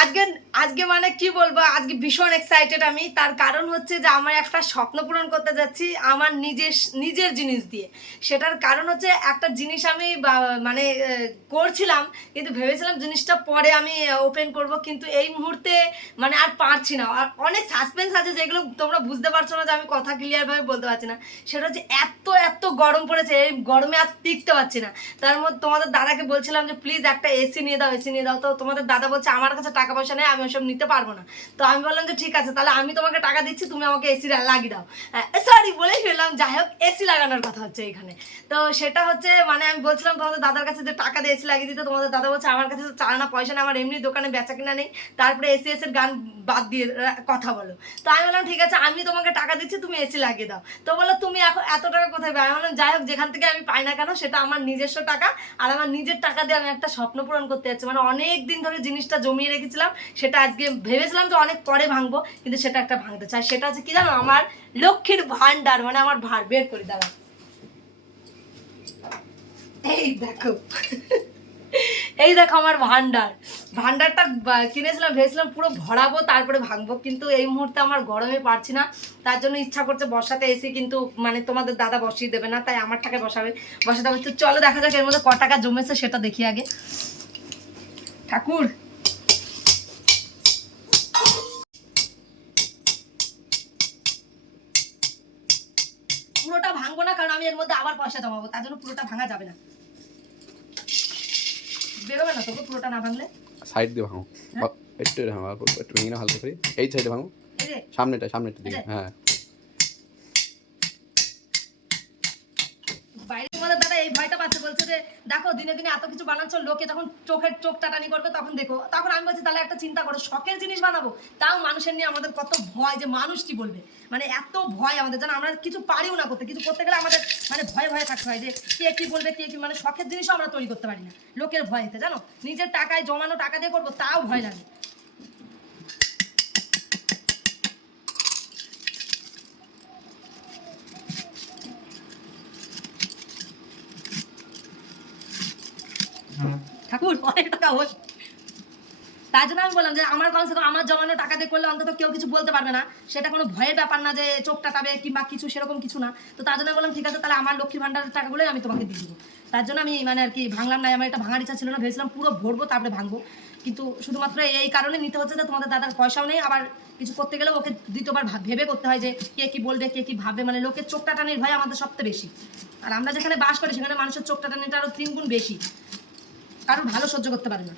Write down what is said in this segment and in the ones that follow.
আজকে আজকে মানে কি বলব, আজকে ভীষণ এক্সাইটেড আমি। তার কারণ হচ্ছে যে আমার একটা স্বপ্ন পূরণ করতে যাচ্ছি আমার নিজের নিজের জিনিস দিয়ে। সেটার কারণ হচ্ছে একটা জিনিস আমি মানে করছিলাম, কিন্তু ভেবেছিলাম জিনিসটা পরে আমি ওপেন করব, কিন্তু এই মুহূর্তে মানে আর পারছি না। আর অনেক সাসপেন্স আছে যেগুলো তোমরা বুঝতে পারছ না যে আমি কথা ক্লিয়ারভাবে বলতে পারছি না। সেটা হচ্ছে এত এত গরম পড়েছে, এই গরমে আর টিকতে পারছি না। তার মধ্যে তোমাদের দাদাকে বলছিলাম যে প্লিজ একটা এসি নিয়ে দাও এসি নিয়ে দাও। তো তোমাদের দাদা বলছে, আমার কাছে টাকা পয়সা নেই, আমি ওসব নিতে পারব না। তো আমি বললাম যে, ঠিক আছে, তাহলে আমি তোমাকে টাকা দিচ্ছি, তুমি আমাকে এসি লাগিয়ে দাও। সরি বলেই ফেললাম। যাই হোক এসি লাগানোর কথা হচ্ছে এখানে। তো সেটা হচ্ছে মানে আমি বলছিলাম তোমাদের দাদার কাছে যে, টাকা দিয়ে এসি লাগিয়ে দিতে। তোমাদের দাদা বলছে, আমার কাছে তো চালানা পয়সা নেই, আমার এমনি দোকানে বেচা কিনা নেই। তারপরে এসি এসের গান বাদ দিয়ে কথা বলো। তো আমি বললাম, ঠিক আছে, আমি তোমাকে টাকা দিচ্ছি, তুমি এসি লাগিয়ে দাও। তো বলল, তুমি এখন এত টাকা কোথায় পাই আমি বললাম, যাই হোক, যেখান থেকে আমি পাই না কেন, সেটা আমার নিজস্ব টাকা। আর আমার নিজের টাকা দিয়ে আমি একটা স্বপ্ন পূরণ করতে যাচ্ছি। মানে অনেক দিন ধরে জিনিসটা জমিয়ে রেখেছিলাম সেটা আজকে ভেবেছিলাম যে অনেক পরে ভাঙবো, কিন্তু সেটা একটা ভাঙতে চাই। সেটা হচ্ছে কি জানো, আমার লক্ষ্মীর ভান্ডার মানে আমার ভার, বের করে দাঁড়া এই দেখো। এই দেখো আমার ভান্ডার ভান্ডারটা কিনেছিলাম, ভেবেছিলাম পুরো ভরাবো, তারপরে ভাঙবো, কিন্তু এই মুহূর্তে আমার গরমে পারছি না। তার জন্য ইচ্ছা করছে বসাতে এসে কিন্তু মানে তোমাদের দাদা বসিয়ে দেবে না, তাই আমার টাকায় বসাবে। বসাতে তো চলো দেখা যাক এর মধ্যে ক টাকা জমেছে, সেটা দেখি আগে। ঠাকুর পুরোটা ভাঙবো না কারণ আমি এর মধ্যে আবার পয়সা জমাবো তার জন্য পুরোটা ভাঙা যাবে না। বেরোবে না তোকে পুরোটা না ভাঙলে? সাইড দিয়ে ভাঙো। একটু ভাঙো একটু ভেঙে না হালকা করে। এই সাইডে ভাঙো। সামনেটা সামনেটা দিকে হ্যাঁ। বাইরে দাদা, এই ভয়টা বলছে যে, দেখো, দিনে দিনে এত কিছু লোকে যখন চোখের করবে, তখন দেখো। তখন আমি বলছি, তাহলে একটা চিন্তা করো, শখের জিনিস বানাবো। তাও মানুষের নিয়ে আমাদের কত ভয় যে, মানুষ কি বলবে? মানে এত ভয় আমাদের, যেন আমরা কিছু পারিও না করতে। কিছু করতে গেলে আমাদের মানে ভয়ে ভয়ে থাকতে হয় যে, কে কি বলবে, কে কি মানে শখের জিনিসও আমরা তৈরি করতে পারি না। লোকের ভয় ভয়েতে জানো? নিজের টাকায় জমানো টাকা দিয়ে করব, তাও ভয় লাগে। ঠাকুর অনেক টাকা হোক তার জন্য আমি বললাম যে, আমার কমসে কম আমার জমানো টাকা দিয়ে করলে অন্তত কেউ কিছু বলতে পারবে না। সেটা কোনো ভয়ের ব্যাপার না যে, চোখ টাকাবে কিংবা কিছু, সেরকম কিছু না। তো তার জন্য বললাম, ঠিক আছে, তাহলে আমার লক্ষ্মী ভান্ডারের টাকাগুলোই আমি তোমাকে দিয়ে দেবো। তার জন্য আমি মানে আর কি, ভাঙলাম না, আমার এটা ভাঙার ইচ্ছা ছিল না, ভেবেছিলাম পুরো ভরবো, তারপরে ভাঙবো। কিন্তু শুধুমাত্র এই কারণে নিতে হচ্ছে যে, তোমাদের দাদার পয়সাও নেই। আবার কিছু করতে গেলেও ওকে দ্বিতীয়বার ভেবে করতে হয় যে, কে কি বলবে, কে কি ভাববে। মানে লোকের চোখটা টানির ভয় আমাদের সবচেয়ে বেশি। আর আমরা যেখানে বাস করি, সেখানে মানুষের চোখটা টাটানিটা আরও তিন গুণ বেশি। কারণ ভালো সহ্য করতে পারে না।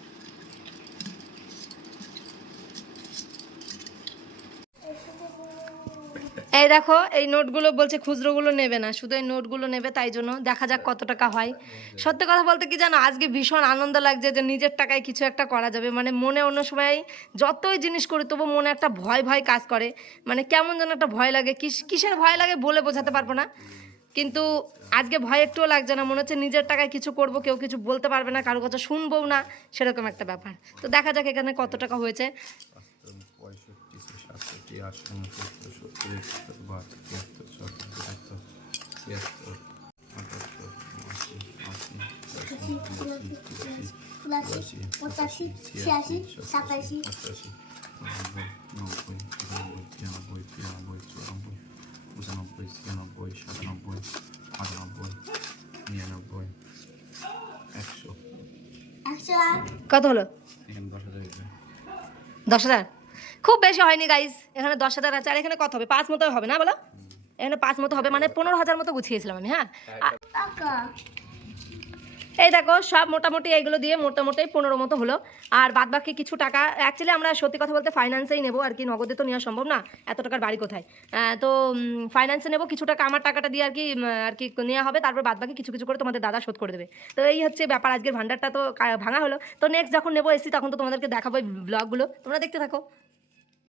এই দেখো, এই নোটগুলো বলছে খুচরোগুলো নেবে না, শুধু এই নোটগুলো নেবে, তাই জন্য দেখা যাক কত টাকা হয়। সত্যি কথা বলতে কি জানো, আজকে ভীষণ আনন্দ লাগছে যে নিজের টাকায় কিছু একটা করা যাবে। মানে মনে অন্য সময় যতই জিনিস করি, তবু মনে একটা ভয় ভয় কাজ করে। মানে কেমন যেন একটা ভয় লাগে, কিস- কিসের ভয় লাগে বলে বোঝাতে পারব না। কিন্তু আজকে ভয় একটুও লাগছে না। মনে হচ্ছে নিজের টাকায় কিছু করব, কেউ কিছু বলতে পারবে না, কারও কথা শুনবও না, সেরকম একটা ব্যাপার। তো দেখা যাক এখানে কত টাকা হয়েছে। পঁচাশি ছিয়াশি সাতাশি ছিয়ানব্বই সাতানব্বই আটানব্বই নিরানব্বই একশো কত হলো? দশ হাজার খুব বেশি হয়নি গাইস এখানে দশ হাজার আছে আর এখানে কত হবে? পাঁচ মতো হবে না বলো? এখানে পাঁচ মতো হবে মানে পনেরো হাজার মতো গুছিয়েছিলাম আমি হ্যাঁ? টাকা এই দেখো, সব মোটামুটি এইগুলো দিয়ে মোটামুটি পনেরো মতো হলো। আর বাদ বাকি কিছু টাকা অ্যাকচুয়ালি আমরা সত্যি কথা বলতে ফাইন্যান্সেই নেব আর কি, নগদে তো নেওয়া সম্ভব না, এত টাকার বাড়ি কোথায়? তো ফাইন্যান্সে নেব, কিছু টাকা, আমার টাকাটা দিয়ে আর কি আর কি নেওয়া হবে, তারপর বাদ বাকি কিছু কিছু করে তোমাদের দাদা শোধ করে দেবে। তো এই হচ্ছে ব্যাপার, আজকের ভান্ডারটা তো ভাঙা হলো। তো নেক্সট যখন নেব এসি, তখন তো তোমাদেরকে দেখাবো ব্লগগুলো তোমরা দেখতে থাকো।